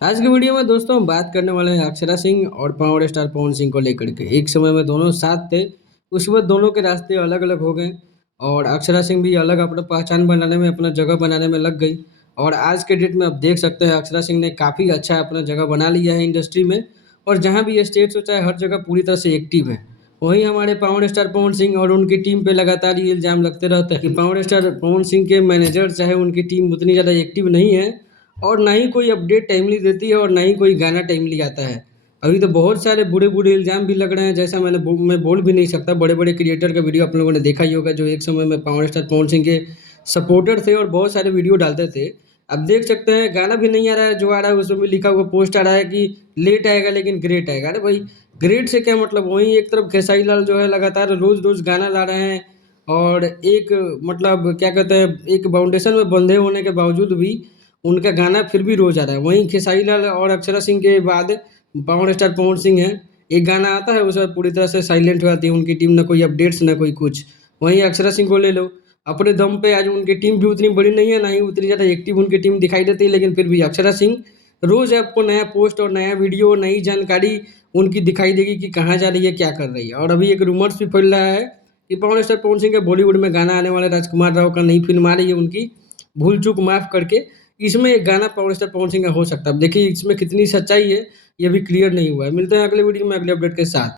आज की वीडियो में दोस्तों हम बात करने वाले हैं अक्षरा सिंह और पावर स्टार पवन सिंह को लेकर के। एक समय में दोनों साथ थे, उसके बाद दोनों के रास्ते अलग अलग हो गए और अक्षरा सिंह भी अलग अपना पहचान बनाने में, अपना जगह बनाने में लग गई। और आज के डेट में आप देख सकते हैं अक्षरा सिंह ने काफ़ी अच्छा अपना जगह बना लिया है इंडस्ट्री में, और जहाँ भी स्टेट्स हो चाहे हर जगह पूरी तरह से एक्टिव है। वहीं हमारे पावर स्टार पवन सिंह और उनकी टीम पे लगातार ये इल्ज़ाम लगते रहते हैं कि पावर स्टार पवन सिंह के मैनेजर चाहे उनकी टीम उतनी ज़्यादा एक्टिव नहीं है, और ना ही कोई अपडेट टाइमली देती है और ना ही कोई गाना टाइमली आता है। अभी तो बहुत सारे बुरे-बुरे इल्ज़ाम भी लग रहे हैं, जैसा मैं बोल भी नहीं सकता। बड़े-बड़े क्रिएटर का वीडियो आप लोगों ने देखा ही होगा, जो एक समय में पावर स्टार पवन सिंह के सपोर्टर थे और बहुत सारे वीडियो डालते थे। अब देख सकते हैं गाना भी नहीं आ रहा है, जो आ रहा है उसमें भी लिखा हुआ पोस्ट आ रहा है कि लेट आएगा लेकिन ग्रेट आएगा। अरे भाई, ग्रेट से क्या मतलब? वहीं एक तरफ खेसारी लाल जो है लगातार रोज़-रोज़ गाना ला रहे हैं, और एक मतलब क्या कहते हैं, एक बाउंडेशन में बंधे होने के बावजूद भी उनका गाना फिर भी रोज़ आ रहा है। वहीं खेसारी लाल और अक्षरा सिंह के बाद पावर स्टार पवन सिंह हैं, एक गाना आता है उसके बाद पूरी तरह से साइलेंट हो जाती है उनकी टीम, ना कोई अपडेट्स ना कोई कुछ। वहीं अक्षरा सिंह को ले लो, अपने दम पे आज उनकी टीम भी उतनी बड़ी नहीं है, ना ही उतनी ज़्यादा एक्टिव उनकी टीम दिखाई देती है, लेकिन फिर भी अक्षरा सिंह रोज़ आपको नया पोस्ट और नया वीडियो, नई जानकारी उनकी दिखाई देगी कि कहाँ जा रही है, क्या कर रही है। और अभी एक रूमर्स भी फैल रहा है कि पावर स्टार पवन सिंह का बॉलीवुड में गाना आने वाला है, राजकुमार राव का नई फ़िल्म आ रही है उनकी, भूल चूक माफ़ करके। इसमें एक गाना पावर स्टार पवन सिंह का हो सकता है। अब देखिए इसमें कितनी सच्चाई है, ये अभी क्लियर नहीं हुआ है। मिलते हैं अगले वीडियो में अगले अपडेट के साथ।